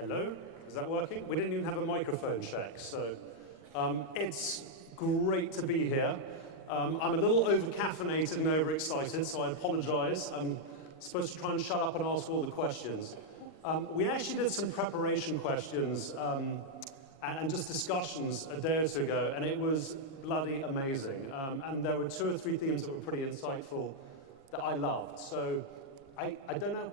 Hello, is that working? We didn't even have a microphone check, so it's great to be here. I'm a little over-caffeinated and overexcited, so I apologize. I'm supposed to try and shut up and ask all the questions. We actually did some preparation questions and just discussions a day or two ago, and it was bloody amazing. And there were 2 or 3 themes that were pretty insightful that I loved. So I don't know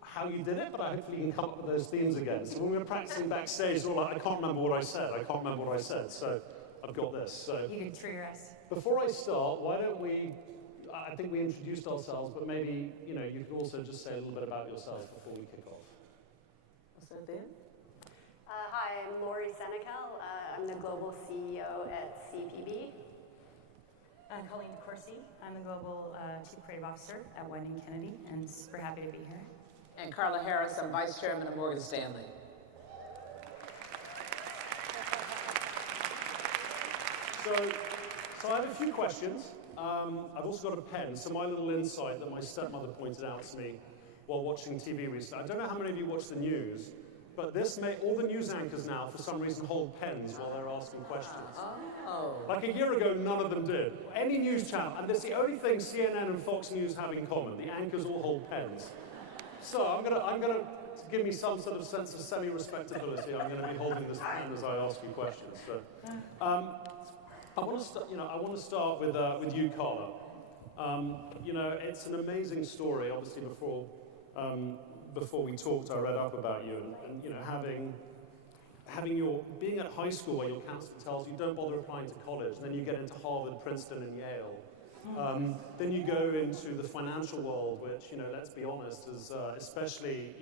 how you did it, but hopefully you can come up with those themes again. So when we were practicing backstage, we were like, I can't remember what I said, so I've got this. So you can trigger us. before I start, why don't we, I think we introduced ourselves, but maybe, you could also just say a little bit about yourself before we kick off. What's that then? Hi, I'm Lori Senecal. I'm the global CEO at CPB. I'm Colleen Corsi. I'm the Global Chief Creative Officer at Wyden Kennedy, and super happy to be here. And Carla Harris, I'm Vice Chairman of Morgan Stanley. So I have a few questions. I've also got a pen. So my little insight that my stepmother pointed out to me while watching TV recently. I don't know how many of you watch the news, but all the news anchors now, for some reason, hold pens while they're asking questions. Oh. Like a year ago, none of them did. Any news channel, and that's the only thing CNN and Fox News have in common. The anchors all hold pens. So I'm gonna give me some sort of sense of semi-respectability. I'm gonna be holding this pen as I ask you questions. So, I want to start with you, Carla. It's an amazing story. Obviously, before we talked, I read up about you, and being at high school where your counselor tells you don't bother applying to college, and then you get into Harvard, Princeton, and Yale. Then you go into the financial world, which, let's be honest, is especially,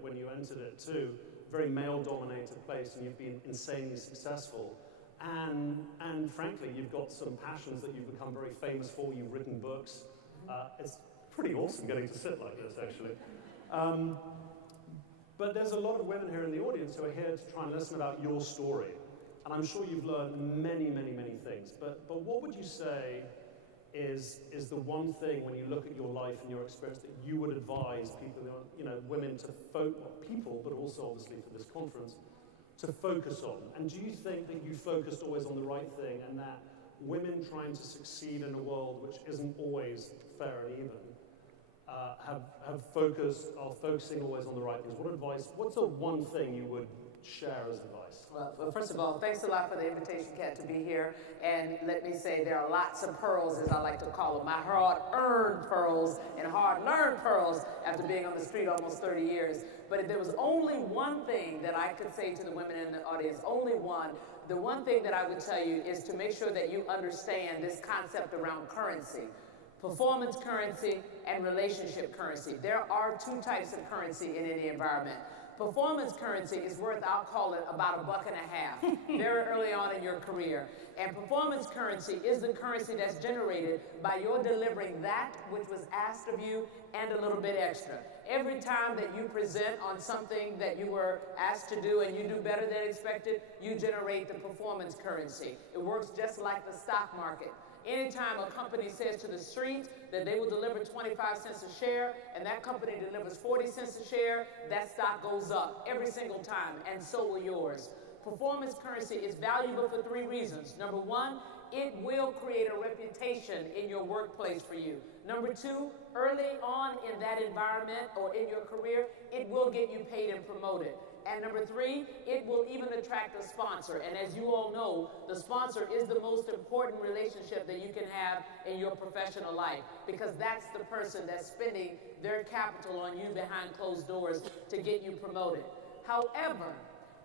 when you entered it too, very male-dominated place, and you've been insanely successful. And frankly, you've got some passions that you've become very famous for. You've written books. It's pretty awesome getting to sit like this, actually. But there's a lot of women here in the audience who are here to try and listen about your story. And I'm sure you've learned many, many, many things. But what would you say is the one thing when you look at your life and your experience that you would advise people, women people, but also obviously for this conference, to focus on? And do you think that you focused always on the right thing, and that women trying to succeed in a world which isn't always fair and even are focusing always on the right things? What's the one thing you would share as advice? Well, first of all, thanks a lot for the invitation, Kat, to be here. And let me say there are lots of pearls, as I like to call them, my hard-earned pearls and hard-learned pearls after being on the street almost 30 years. But if there was only one thing that I could say to the women in the audience, the one thing that I would tell you is to make sure that you understand this concept around currency. Performance currency and relationship currency. There are 2 types of currency in any environment. Performance currency is worth, I'll call it, about $1.50 very early on in your career. And performance currency is the currency that's generated by your delivering that which was asked of you and a little bit extra. Every time that you present on something that you were asked to do and you do better than expected, you generate the performance currency. It works just like the stock market. Anytime a company says to the street that they will deliver 25 cents a share, and that company delivers 40 cents a share, that stock goes up every single time, and so will yours. Performance currency is valuable for 3 reasons. Number 1, it will create a reputation in your workplace for you. Number 2, early on in that environment or in your career, it will get you paid and promoted. And number 3, it will even attract a sponsor. And as you all know, the sponsor is the most important relationship that you can have in your professional life, because that's the person that's spending their capital on you behind closed doors to get you promoted. However,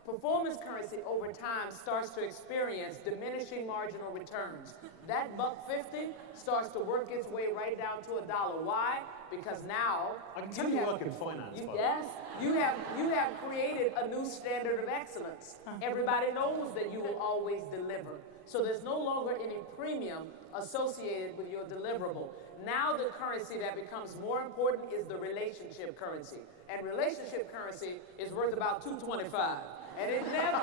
performance currency over time starts to experience diminishing marginal returns. That $1.50 starts to work its way right down to $1. Why? Because now I can tell you work in finance. Yes, you have created a new standard of excellence. Everybody knows that you will always deliver. So there's no longer any premium associated with your deliverable. Now the currency that becomes more important is the relationship currency. And relationship currency is worth about $2.25. And it never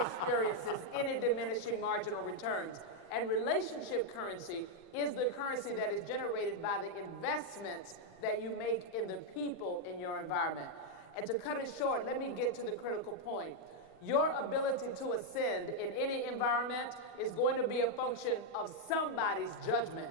experiences any diminishing marginal returns. And relationship currency is the currency that is generated by the investments that you make in the people in your environment. And to cut it short, let me get to the critical point. Your ability to ascend in any environment is going to be a function of somebody's judgment.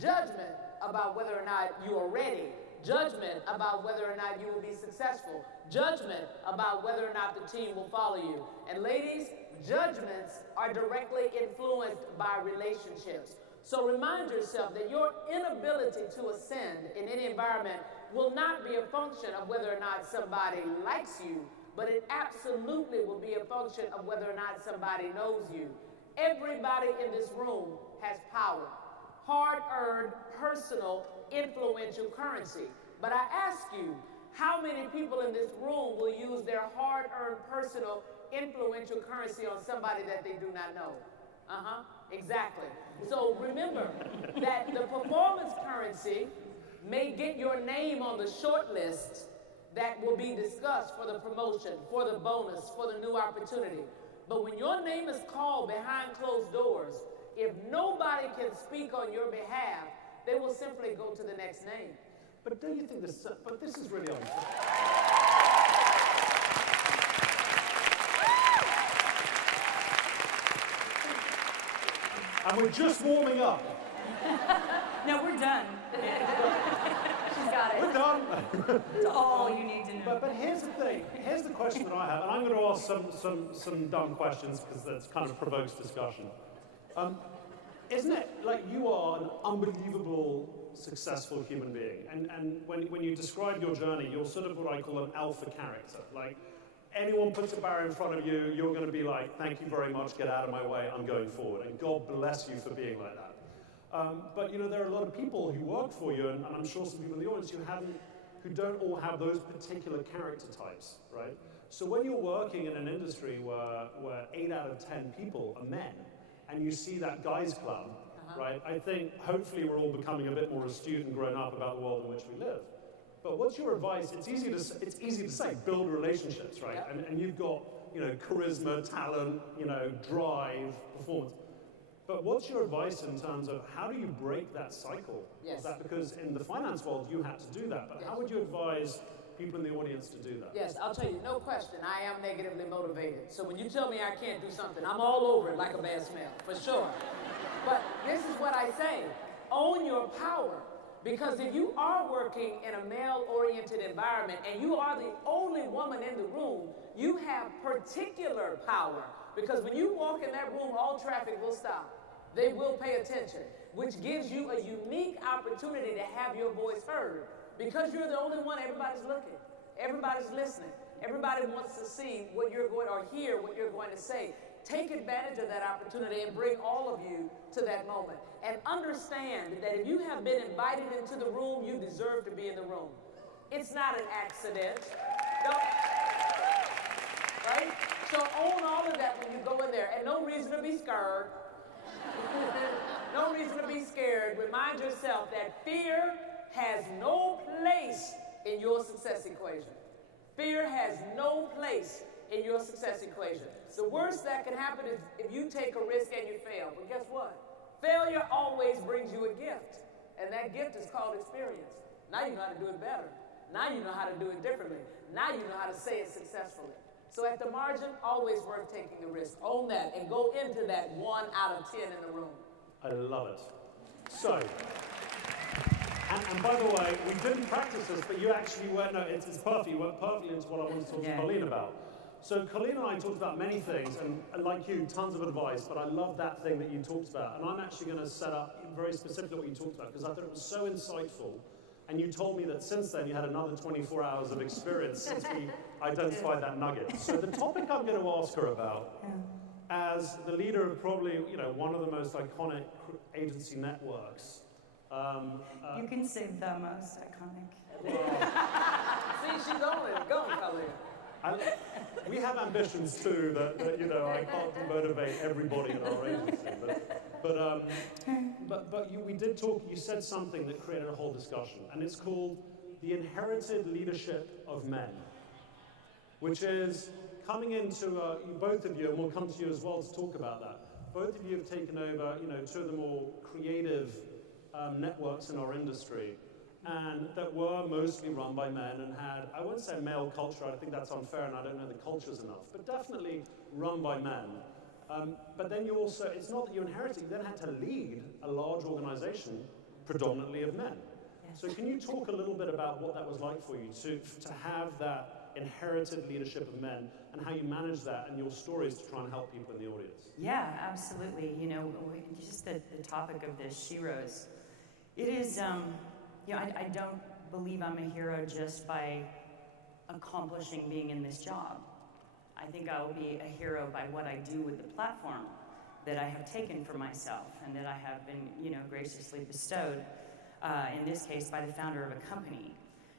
Judgment about whether or not you are ready. Judgment about whether or not you will be successful. Judgment about whether or not the team will follow you. And ladies, judgments are directly influenced by relationships. So remind yourself that your inability to ascend in any environment will not be a function of whether or not somebody likes you, but it absolutely will be a function of whether or not somebody knows you. Everybody in this room has power. Hard-earned, personal, influential currency. But I ask you, how many people in this room will use their hard-earned, personal, influential currency on somebody that they do not know? Exactly. So remember that the performance currency may get your name on the short list that will be discussed for the promotion, for the bonus, for the new opportunity. But when your name is called behind closed doors, if nobody can speak on your behalf, they will simply go to the next name. But don't you think this, but this is really unfair. And we're just warming up. No, we're done. She's got it. We're done. That's all you need to know. But here's the thing. Here's the question that I have, and I'm going to ask some dumb questions because that kind of provokes discussion. Isn't it like you are an unbelievable, successful human being? And when you describe your journey, you're sort of what I call an alpha character. Like, anyone puts a barrier in front of you, you're going to be like, thank you very much, get out of my way, I'm going forward. And God bless you for being like that. But you know, there are a lot of people who work for you, and I'm sure some people in the audience who don't all have those particular character types, right? So when you're working in an industry where 8 out of 10 people are men, and you see that guys club, right? I think hopefully we're all becoming a bit more astute and grown up about the world in which we live. But what's your advice? It's easy to say, build relationships, right? And you've got, you know, charisma, talent, you know, drive, performance. But what's your advice in terms of how do you break that cycle? Yes. Because in the finance world, you had to do that. But how would you advise people in the audience to do that? Yes, I'll tell you, no question, I am negatively motivated. So when you tell me I can't do something, I'm all over it like a bad smell, for sure. But this is what I say, own your power. Because if you are working in a male-oriented environment and you are the only woman in the room, you have particular power. Because when you walk in that room, all traffic will stop. They will pay attention, which gives you a unique opportunity to have your voice heard. Because you're the only one, everybody's looking. Everybody's listening. Everybody wants to see what you're going, or hear what you're going to say. Take advantage of that opportunity and bring all of you to that moment. And understand that if you have been invited into the room, you deserve to be in the room. It's not an accident. Right? So own all of that when you go in there. And no reason to be scared. No reason to be scared. Remind yourself that fear has no place in your success equation. Fear has no place in your success equation. The worst that can happen is if you take a risk and you fail. But guess what? Failure always brings you a gift. And that gift is called experience. Now you know how to do it better. Now you know how to do it differently. Now you know how to say it successfully. So at the margin, always worth taking the risk. Own that and go into that 1 out of 10 in the room. I love it. So, and by the way, we didn't practice this, but you actually went, no, it's perfect. You went perfectly into what I wanted to talk to Colleen about. So Colleen and I talked about many things, and like you, tons of advice, but I love that thing that you talked about. And I'm actually going to set up very specifically what you talked about, because I thought it was so insightful. And you told me that since then you had another 24 hours of experience since we identified that nugget. So the topic I'm going to ask her about, as the leader of probably, you know, one of the most iconic agency networks. You can say the most iconic. See, she's going, Colleen. We have ambitions too that you know, I can't motivate everybody in our agency. But we did talk, you said something that created a whole discussion, and it's called the inherited leadership of men, which is coming into, both of you, and we'll come to you as well to talk about that, both of you have taken over, you know, 2 of the more creative networks in our industry. and that were mostly run by men and had, I wouldn't say male culture, I think that's unfair and I don't know the cultures enough, but definitely run by men. But then you also, it's not that you inherited, you then had to lead a large organization predominantly of men. Yes. So can you talk a little bit about what that was like for you to have that inherited leadership of men and how you manage that and your stories to try and help people in the audience? Yeah, absolutely. You know, just the topic of this, Sheroes. It is, you know, I don't believe I'm a hero just by accomplishing being in this job. I think I will be a hero by what I do with the platform that I have taken for myself and that I have been, you know, graciously bestowed, in this case, by the founder of a company.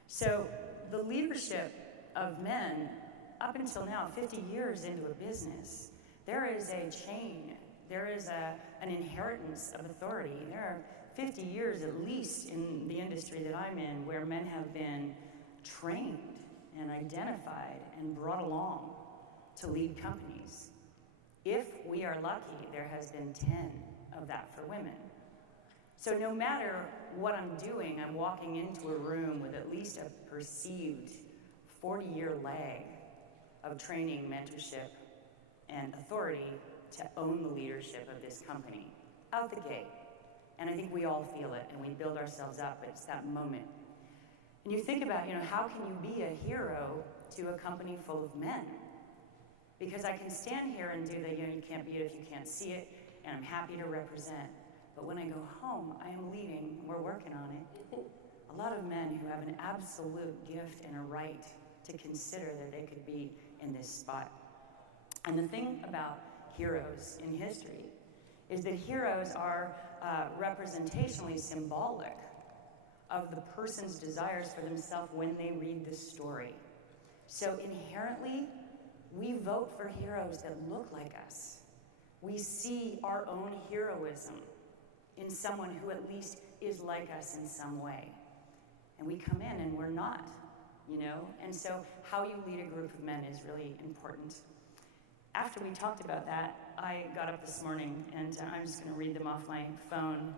So the leadership of men, up until now, 50 years into a business, there is a chain, there is an inheritance of authority. There are 50 years at least in the industry that I'm in where men have been trained and identified and brought along to lead companies. If we are lucky, there has been 10 of that for women. So no matter what I'm doing, I'm walking into a room with at least a perceived 40-year lag of training, mentorship, and authority to own the leadership of this company out the gate. And I think we all feel it, and we build ourselves up, but it's that moment. And you think about, you know, how can you be a hero to a company full of men? Because I can stand here and do the, you know, you can't beat it if you can't see it, and I'm happy to represent. But when I go home, I am leading, we're working on it, a lot of men who have an absolute gift and a right to consider that they could be in this spot. And the thing about heroes in history is that heroes are representationally symbolic of the person's desires for themselves when they read the story. So inherently, we vote for heroes that look like us. We see our own heroism in someone who at least is like us in some way. And we come in and we're not, you know? And so how you lead a group of men is really important. After we talked about that, I got up this morning, and I'm just going to read them off my phone.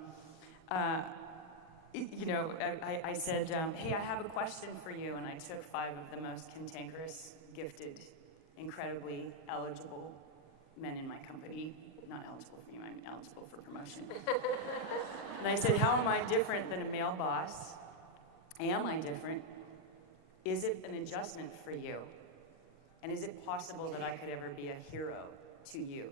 You know, I said, hey, I have a question for you, and I took 5 of the most cantankerous, gifted, incredibly eligible men in my company. Not eligible for you, I'm eligible for promotion. And I said, how am I different than a male boss? Am I different? Is it an adjustment for you? And is it possible that I could ever be a hero to you?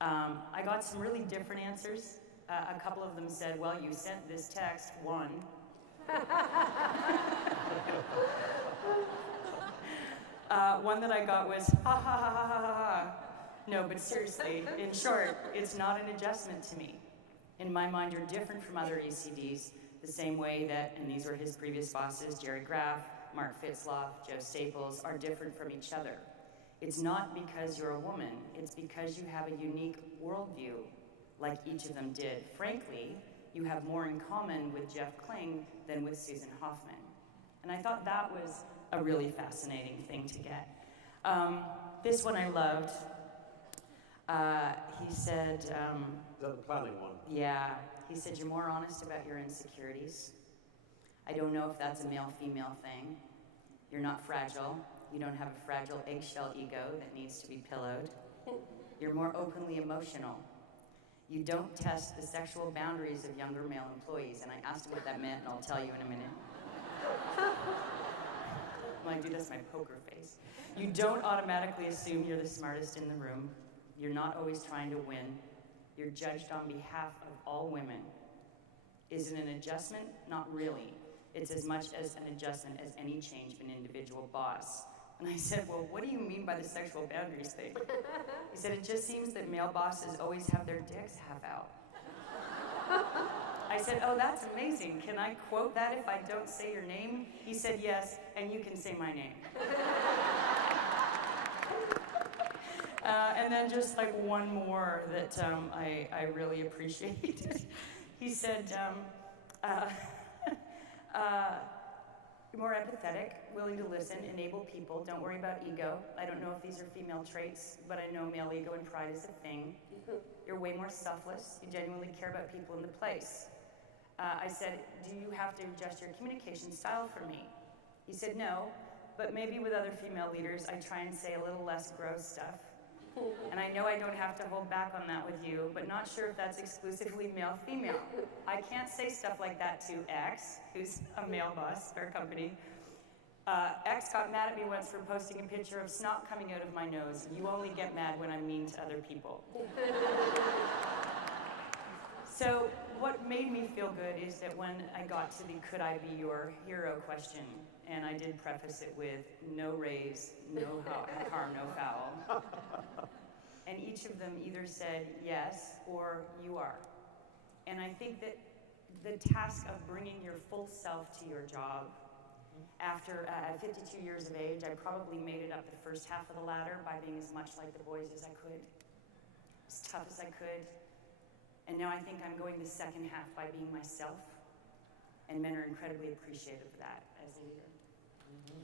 I got some really different answers. A couple of them said, well, you sent this text, one. One that I got was, ha ha ha ha ha ha ha. No, but seriously, in short, it's not an adjustment to me. In my mind, you're different from other ECDs, the same way that, and these were his previous bosses, Jerry Graff, Mark Fitzloff, Joe Staples, are different from each other. It's not because you're a woman, it's because you have a unique worldview, like each of them did. Frankly, you have more in common with Jeff Kling than with Susan Hoffman. And I thought that was a really fascinating thing to get. This one I loved. He said... Is that the planning one? Yeah. He said, you're more honest about your insecurities. I don't know if that's a male-female thing. You're not fragile. You don't have a fragile eggshell ego that needs to be pillowed. You're more openly emotional. You don't test the sexual boundaries of younger male employees. And I asked him what that meant, and I'll tell you in a minute. When I do this, my poker face. You don't automatically assume you're the smartest in the room. You're not always trying to win. You're judged on behalf of all women. Is it an adjustment? Not really. It's as much as an adjustment as any change of an individual boss. And I said, well, what do you mean by the sexual boundaries thing? He said, it just seems that male bosses always have their dicks half out. I said, oh, that's amazing. Can I quote that if I don't say your name? He said, yes, and you can say my name. And then just like one more that I really appreciated. He said, more empathetic, willing to listen, enable people, don't worry about ego. I don't know if these are female traits, but I know male ego and pride is a thing. You're way more selfless. You genuinely care about people in the place. I said, do you have to adjust your communication style for me? He said, no, but maybe with other female leaders, I try and say a little less gross stuff. And I know I don't have to hold back on that with you, but not sure if that's exclusively male-female. I can't say stuff like that to X, who's a male boss for a company. X got mad at me once for posting a picture of snot coming out of my nose. You only get mad when I'm mean to other people. So what made me feel good is that when I got to the could I be your hero question, and I did preface it with no raise, no harm, no foul. And each of them either said yes or you are. And I think that the task of bringing your full self to your job, after 52 years of age, I probably made it up the first half of the ladder by being as much like the boys as I could, as tough as I could. And now I think I'm going the second half by being myself. And men are incredibly appreciative of that as a leader.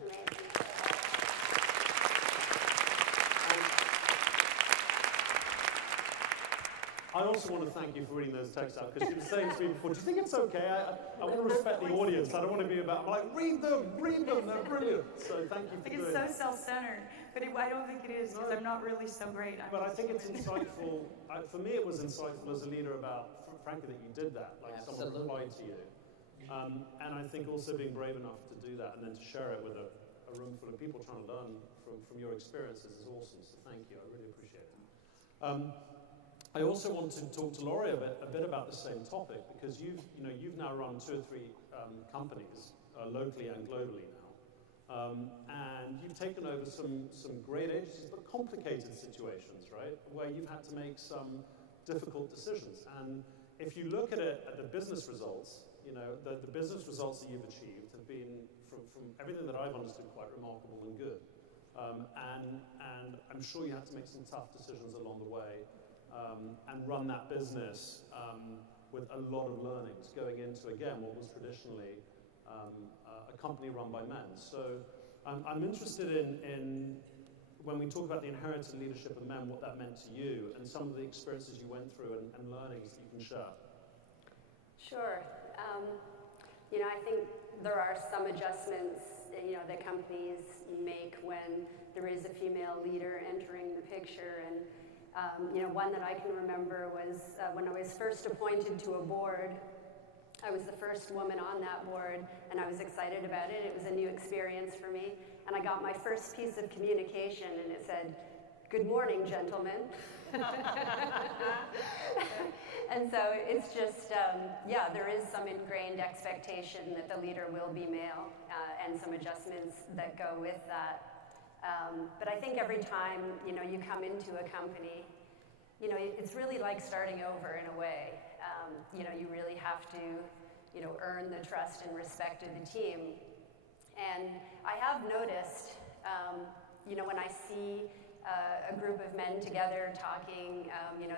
Amazing. I also want to thank you for reading those texts out, because she was saying to me before, do you think it's okay? I want to respect the audience. I don't want to be about, I'm like, read them, they're brilliant. So thank you for doing It's so that. self-centered, but I don't think it is, because I'm not really so great. But I think it's insightful. For me, it was insightful as a leader about, frankly, that you did that. Like someone replied to you. And I think also being brave enough to do that and then to share it with a room full of people trying to learn from your experiences is awesome. So thank you. I really appreciate it. I also want to talk to Laurie a bit about the same topic, because you've now run 2 or 3 companies locally and globally now. And you've taken over some great agencies, but complicated situations, right? Where you've had to make some difficult decisions. And if you look at it at the business results, the business results that you've achieved have been, from everything that I've understood, quite remarkable and good. And I'm sure you had to make some tough decisions along the way and run that business with a lot of learnings going into, again, what was traditionally a company run by men. So I'm interested in when we talk about the inherited leadership of men, what that meant to you, and some of the experiences you went through and learnings that you can share. Sure. I think there are some adjustments, that companies make when there is a female leader entering the picture. And, one that I can remember was when I was first appointed to a board. I was the first woman on that board, and I was excited about it. It was a new experience for me. And I got my first piece of communication, and it said, "Good morning, gentlemen." And so it's just, there is some ingrained expectation that the leader will be male, and some adjustments that go with that. But I think every time, you come into a company, it's really like starting over in a way. You really have to, earn the trust and respect of the team. And I have noticed, when I see a group of men together talking,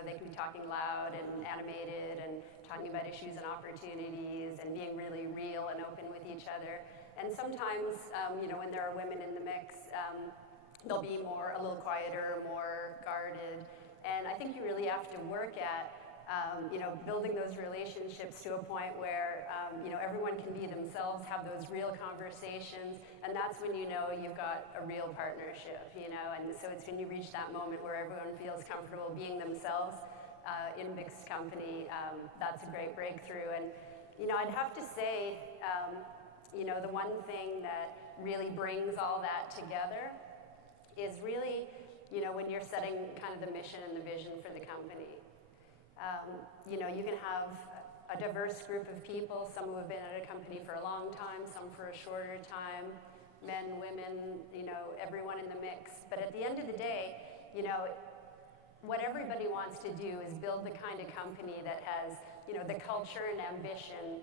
they can be talking loud and animated and talking about issues and opportunities and being really real and open with each other. And sometimes, when there are women in the mix, they'll be a little quieter, more guarded. And I think you really have to work at, building those relationships to a point where, everyone can be themselves, have those real conversations, and that's when you've got a real partnership, and so it's when you reach that moment where everyone feels comfortable being themselves in mixed company, that's a great breakthrough. And, I'd have to say, the one thing that really brings all that together is really, when you're setting kind of the mission and the vision for the company. You can have a diverse group of people, some who have been at a company for a long time, some for a shorter time, men, women, everyone in the mix. But at the end of the day, what everybody wants to do is build the kind of company that has, the culture and ambition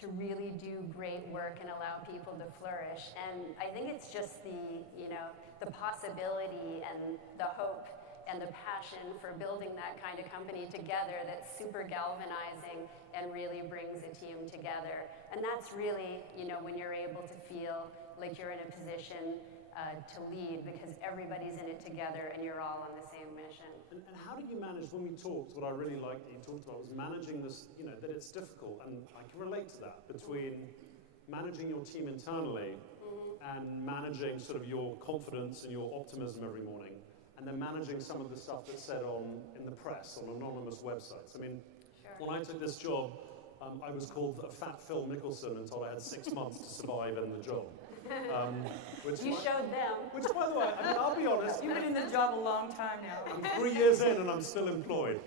to really do great work and allow people to flourish. And I think it's just the possibility and the hope and the passion for building that kind of company together that's super galvanizing and really brings a team together. And that's really, when you're able to feel like you're in a position to lead, because everybody's in it together and you're all on the same mission. And how do you manage, when we talked, what I really liked that you talked about was managing this, that it's difficult, and I can relate to that, between managing your team internally and managing sort of your confidence and your optimism every morning, and then managing some of the stuff that's said in the press, on anonymous websites. I mean, when I took this job, I was called a fat Phil Mickelson until I had 6 months to survive in the job. You showed them. Which, by the way, I mean, I'll be honest. You've been in the job a long time now. I'm 3 years in and I'm still employed.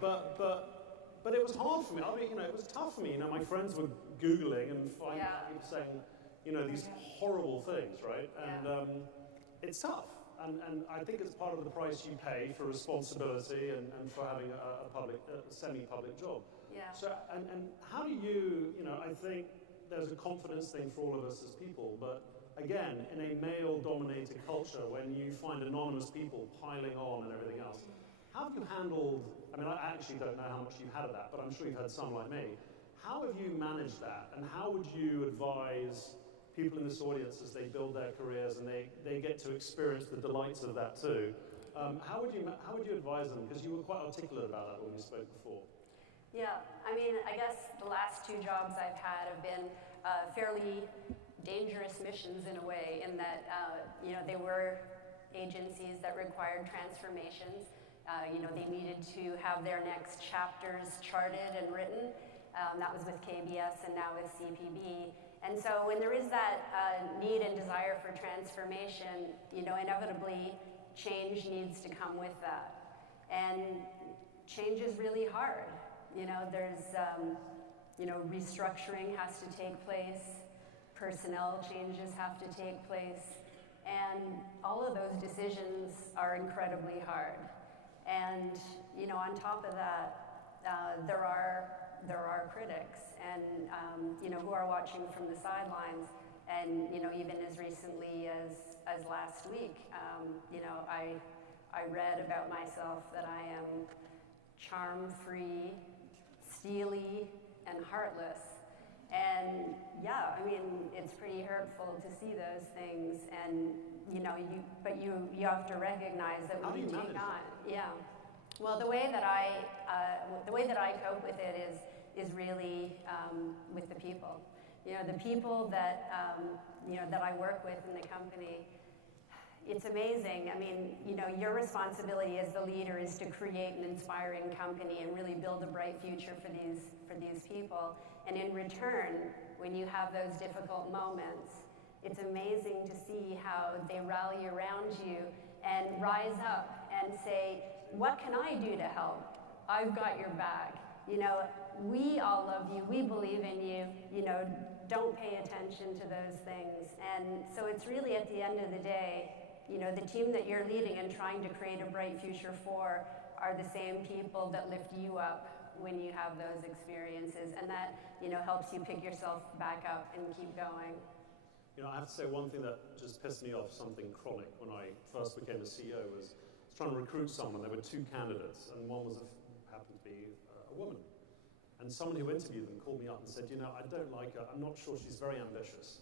But it was hard for me. I mean, it was tough for me. My friends were Googling and finding people saying, these horrible things, right? And it's tough. And I think it's part of the price you pay for responsibility and for having a semi-public job. Yeah. So, and how do you, I think there's a confidence thing for all of us as people, but again, in a male-dominated culture, when you find anonymous people piling on and everything else, how have you handled, I mean, I actually don't know how much you've had of that, but I'm sure you've had some like me. How have you managed that, and how would you advise people in this audience as they build their careers and they get to experience the delights of that too? How would you advise them? Because you were quite articulate about that when we spoke before. Yeah, I mean, I guess the last 2 jobs I've had have been fairly dangerous missions in a way, in that, they were agencies that required transformations. They needed to have their next chapters charted and written. That was with KBS and now with CPB. And so when there is that need and desire for transformation, inevitably change needs to come with that. And change is really hard. There's, restructuring has to take place, personnel changes have to take place, and all of those decisions are incredibly hard. And, on top of that, there are critics, and, who are watching from the sidelines. And, even as recently as last week, I read about myself that I am charm-free, steely, and heartless. And yeah, I mean, it's pretty hurtful to see those things, and you have to recognize that when you take on, Well, the way that I cope with it is really with the people. The people that that I work with in the company. It's amazing. I mean, your responsibility as the leader is to create an inspiring company and really build a bright future for these people. And in return, when you have those difficult moments, it's amazing to see how they rally around you and rise up and say, what can I do to help? I've got your back. We all love you. We believe in you. Don't pay attention to those things. And so it's really, at the end of the day, the team that you're leading and trying to create a bright future for are the same people that lift you up when you have those experiences, and that helps you pick yourself back up and keep going. I have to say, one thing that just pissed me off, something chronic, when I first became a CEO, was trying to recruit someone. There were 2 candidates, and one happened to be a woman. And someone who interviewed them called me up and said, I don't like her. I'm not sure, she's very ambitious.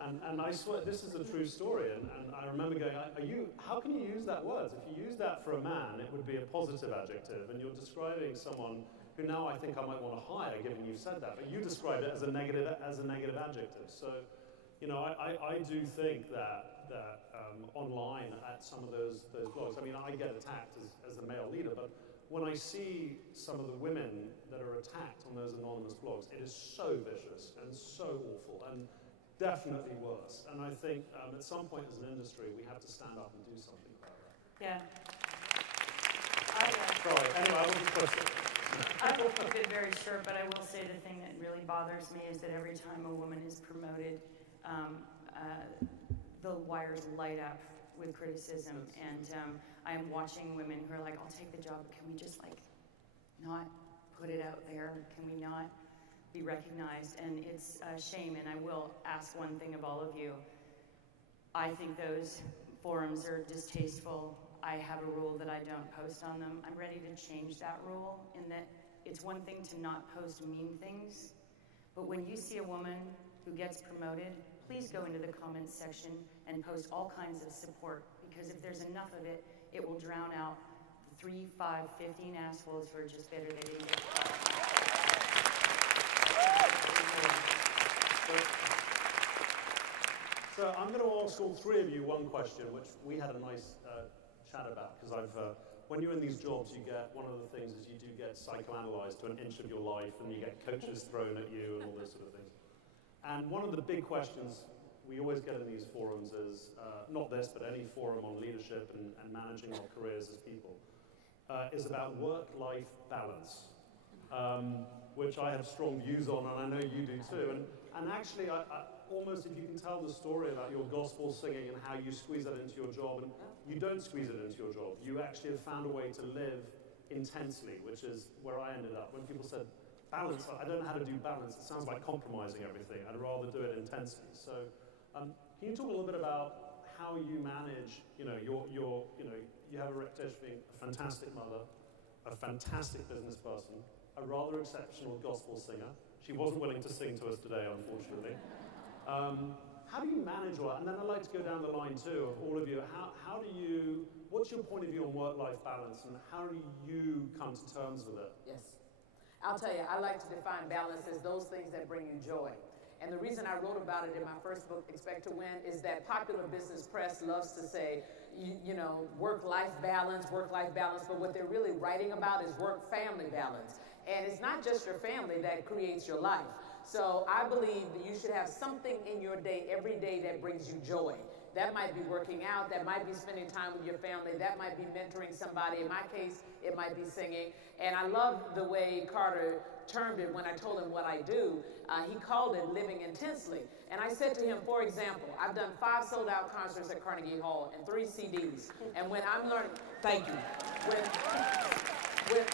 and I swear, this is a true story. And I remember going, how can you use that word? If you use that for a man, it would be a positive adjective. And you're describing someone who now I think I might want to hire, given you said that. But you described it as a negative adjective. So, I do think that online at some of those blogs, I mean, I get attacked as a male leader, but when I see some of the women that are attacked on those anonymous blogs, it is so vicious and so awful, and definitely worse. And I think at some point as an industry, we have to stand up and do something about that. Yeah. Sorry, anyway, I wasn't pushing. I will keep it very short, but I will say the thing that really bothers me is that every time a woman is promoted, the wires light up with criticism, and I am watching women who are like, I'll take the job, but can we just not put it out there? Can we not be recognized? And it's a shame, and I will ask one thing of all of you. I think those forums are distasteful. I have a rule that I don't post on them. I'm ready to change that rule, in that it's one thing to not post mean things, but when you see a woman who gets promoted, please go into the comments section and post all kinds of support, because if there's enough of it, it will drown out 3, 5, 15 assholes who are just bitter they didn't get caught. So I'm going to ask all three of you one question, which we had a nice chat about, because when you're in these jobs, you get, one of the things is you do get psychoanalyzed to an inch of your life, and you get coaches thrown at you and all those sort of things. And one of the big questions we always get in these forums is, not this, but any forum on leadership and managing our careers as people, is about work-life balance, which I have strong views on, and I know you do too. And actually, I almost, if you can tell the story about your gospel singing and how you squeeze that into your job, and you don't squeeze it into your job. You actually have found a way to live intensely, which is where I ended up. When people said, balance, I don't know how to do balance. It sounds like compromising everything. I'd rather do it intensely. So can you talk a little bit about how you manage, you have a reputation for being a fantastic mother, a fantastic business person, a rather exceptional gospel singer. She wasn't willing to sing to us today, unfortunately. How do you manage all that? And then I'd like to go down the line too of all of you. What's your point of view on work-life balance, and how do you come to terms with it? Yes. I'll tell you, I like to define balance as those things that bring you joy. And the reason I wrote about it in my first book, Expect to Win, is that popular business press loves to say, work-life balance, but what they're really writing about is work-family balance. And it's not just your family that creates your life. So I believe that you should have something in your day every day that brings you joy. That might be working out, that might be spending time with your family, that might be mentoring somebody. In my case, it might be singing. And I love the way Carter termed it when I told him what I do. He called it living intensely. And I said to him, for example, I've done 5 sold-out concerts at Carnegie Hall and 3 CDs. And when I'm learning, thank you. When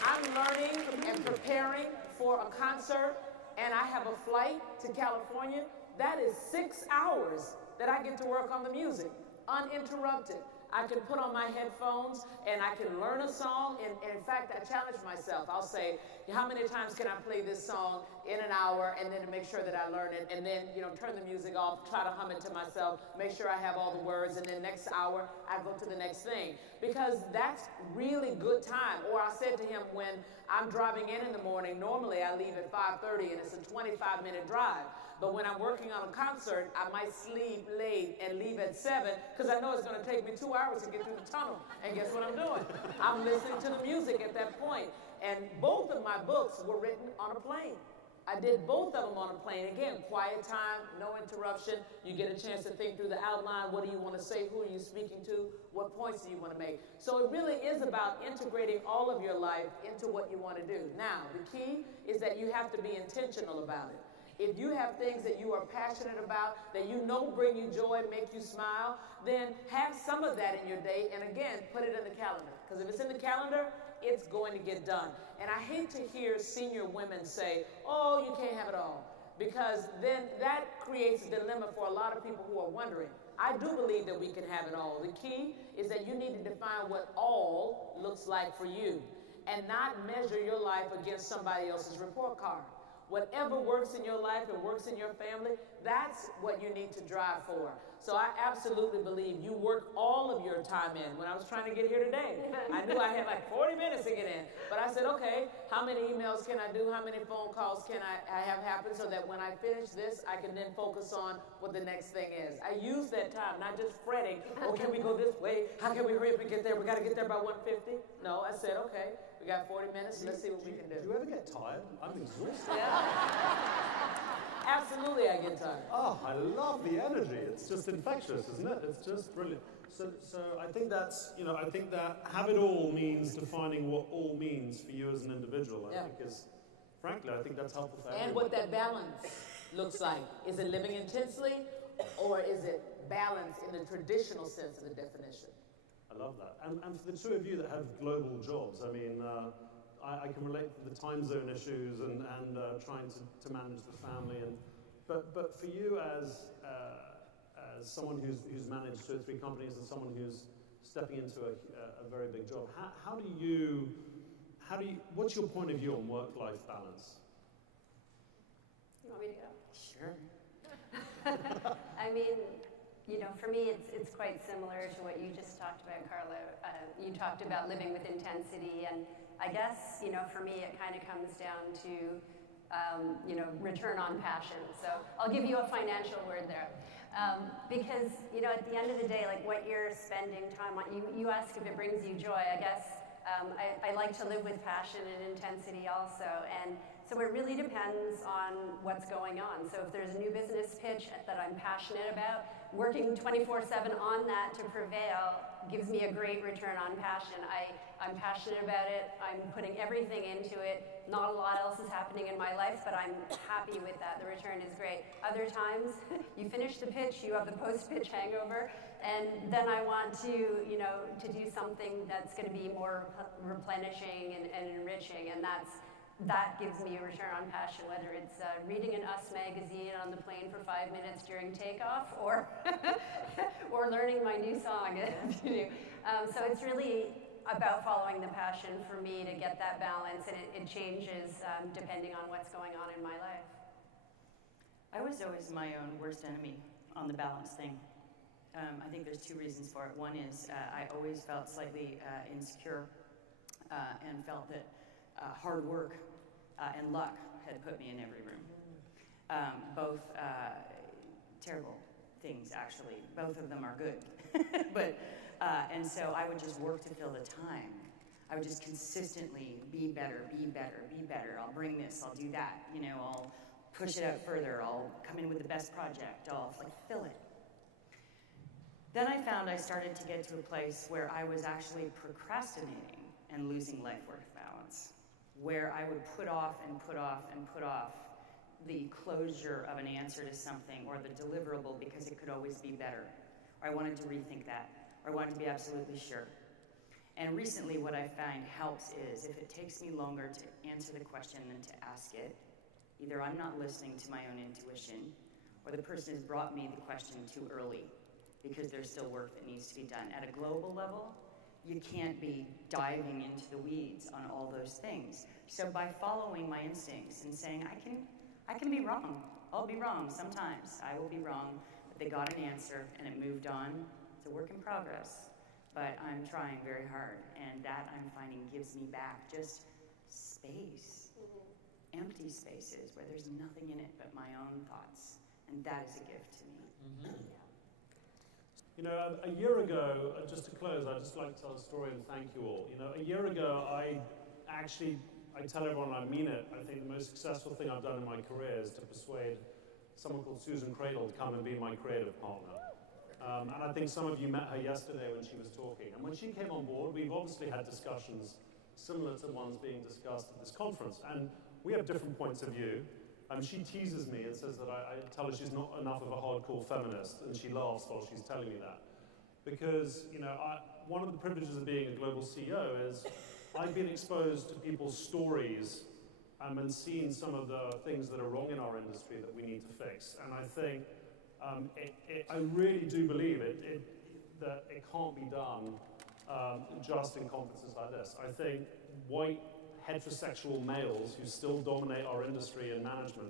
I'm learning and preparing for a concert and I have a flight to California, that is 6 hours that I get to work on the music, uninterrupted. I can put on my headphones and I can learn a song. And in fact, I challenge myself. I'll say, how many times can I play this song in an hour, and then to make sure that I learn it, and then turn the music off, try to hum it to myself, make sure I have all the words, and then next hour I go to the next thing. Because that's really good time. Or I said to him, when I'm driving in the morning, normally I leave at 5:30 and it's a 25-minute drive. But when I'm working on a concert, I might sleep late and leave at 7 because I know it's going to take me 2 hours to get through the tunnel. And guess what I'm doing? I'm listening to the music at that point. And both of my books were written on a plane. I did both of them on a plane. Again, quiet time, no interruption. You get a chance to think through the outline. What do you want to say? Who are you speaking to? What points do you want to make? So it really is about integrating all of your life into what you want to do. Now, the key is that you have to be intentional about it. If you have things that you are passionate about, that you know bring you joy, make you smile, then have some of that in your day, and again, put it in the calendar. Because if it's in the calendar, it's going to get done. And I hate to hear senior women say, oh, you can't have it all. Because then that creates a dilemma for a lot of people who are wondering. I do believe that we can have it all. The key is that you need to define what all looks like for you, and not measure your life against somebody else's report card. Whatever works in your life and works in your family, that's what you need to drive for. So I absolutely believe you work all of your time in. When I was trying to get here today, I knew I had like 40 minutes to get in. But I said, okay, how many emails can I do? How many phone calls can I have happen so that when I finish this, I can then focus on what the next thing is. I use that time, not just fretting, oh, can we go this way? How can we hurry up and get there? We got to get there by 1:50. No, I said, okay, we got 40 minutes. Let's see what we can do. Do you ever get tired? I'm exhausted. Absolutely, I get tired. Oh, I love the energy. It's just infectious, isn't it? It's just brilliant. So I think I think that have it all means defining what all means for you as an individual. I think frankly, I think that's helpful for everyone. And what that balance looks like. Is it living intensely, or is it balance in the traditional sense of the definition? I love that. And for the two of you that have global jobs, I mean, I can relate to the time zone issues and trying to manage the family. But for you as someone who's managed 2 or 3 companies and someone who's stepping into a very big job, what's your point of view on work-life balance? You want me to go? Sure. I I mean, you know, for me, it's quite similar to what you just talked about, Carla. You talked about living with intensity, and I guess, you know, for me, it kind of comes down to, you know, return on passion. So I'll give you a financial word there. Because, you know, at the end of the day, like what you're spending time on, you ask if it brings you joy. I guess I like to live with passion and intensity also. And so it really depends on what's going on. So if there's a new business pitch that I'm passionate about, working 24/7 on that to prevail gives me a great return on passion. I'm passionate about it. I'm putting everything into it. Not a lot else is happening in my life, but I'm happy with that. The return is great. Other times, you finish the pitch, you have the post-pitch hangover, and then I want to, you know, to do something that's going to be more replenishing and enriching, and that gives me a return on passion, whether it's reading an US magazine on the plane for 5 minutes during takeoff, or or learning my new song. So it's really about following the passion for me to get that balance, and it changes depending on what's going on in my life. I was always my own worst enemy on the balance thing. I think there's two reasons for it. One is I always felt slightly insecure and felt that hard work and luck had put me in every room. Both terrible things, actually. Both of them are good. But and so I would just work to fill the time. I would just consistently be better, be better, be better. I'll bring this, I'll do that. You know, I'll push it out further. I'll come in with the best project. I'll fill it. Then I found I started to get to a place where I was actually procrastinating and losing life-work balance, where I would put off and put off and put off the closure of an answer to something or the deliverable because it could always be better. Or I wanted to rethink that, or I wanted to be absolutely sure. And recently what I find helps is if it takes me longer to answer the question than to ask it, either I'm not listening to my own intuition, or the person has brought me the question too early because there's still work that needs to be done. At a global level, you can't be diving into the weeds on all those things. So by following my instincts and saying, I can be wrong. I'll be wrong sometimes. I will be wrong. But they got an answer and it moved on. It's a work in progress. But I'm trying very hard. And that I'm finding gives me back just space. Empty spaces where there's nothing in it but my own thoughts. And that is a gift to me. You know, a year ago, just to close, I'd just like to tell a story and thank you all. You know, a year ago, I tell everyone I mean it. I think the most successful thing I've done in my career is to persuade someone called Susan Cradle to come and be my creative partner. And I think some of you met her yesterday when she was talking. And when she came on board, we've obviously had discussions similar to ones being discussed at this conference. And we have different points of view. She teases me and says that I tell her she's not enough of a hardcore feminist, and she laughs while she's telling me that. Because, you know, one of the privileges of being a global CEO is I've been exposed to people's stories and seen some of the things that are wrong in our industry that we need to fix. And I think, I really do believe that it can't be done just in conferences like this. I think white heterosexual males who still dominate our industry and management,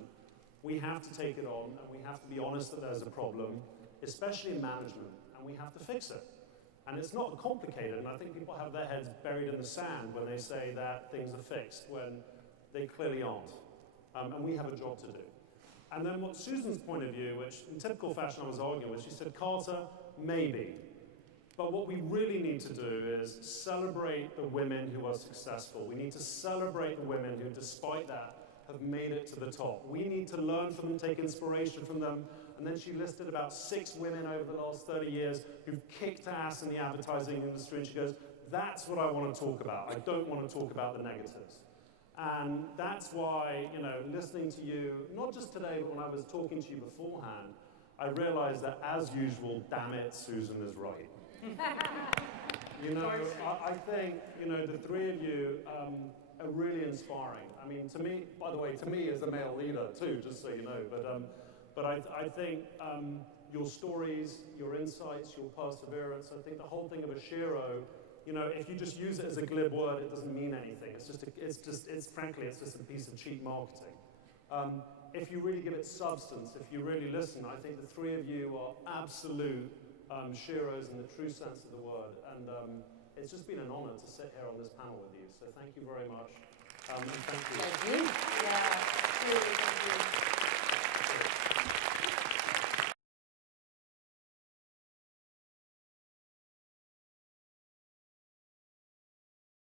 we have to take it on and we have to be honest that there's a problem, especially in management, and we have to fix it. And it's not complicated, and I think people have their heads buried in the sand when they say that things are fixed, when they clearly aren't. And we have a job to do. And then what Susan's point of view, which in typical fashion I was arguing with, she said, Carter, maybe. But what we really need to do is celebrate the women who are successful. We need to celebrate the women who, despite that, have made it to the top. We need to learn from them, take inspiration from them. And then she listed about 6 women over the last 30 years who've kicked ass in the advertising industry. And she goes, that's what I want to talk about. I don't want to talk about the negatives. And that's why, you know, listening to you, not just today, but when I was talking to you beforehand, I realized that, as usual, damn it, Susan is right. You know, I think, you know, the three of you are really inspiring. I mean, to me, by the way, to me as a male leader too, just so you know, but I think your stories, your insights, your perseverance, I think the whole thing of Ashiro, you know, if you just use it as a glib word, it doesn't mean anything. Frankly, it's just a piece of cheap marketing. If you really give it substance, if you really listen, I think the three of you are absolute sheroes in the true sense of the word. And it's just been an honor to sit here on this panel with you. So thank you very much. And thank you. Thank you. Yeah.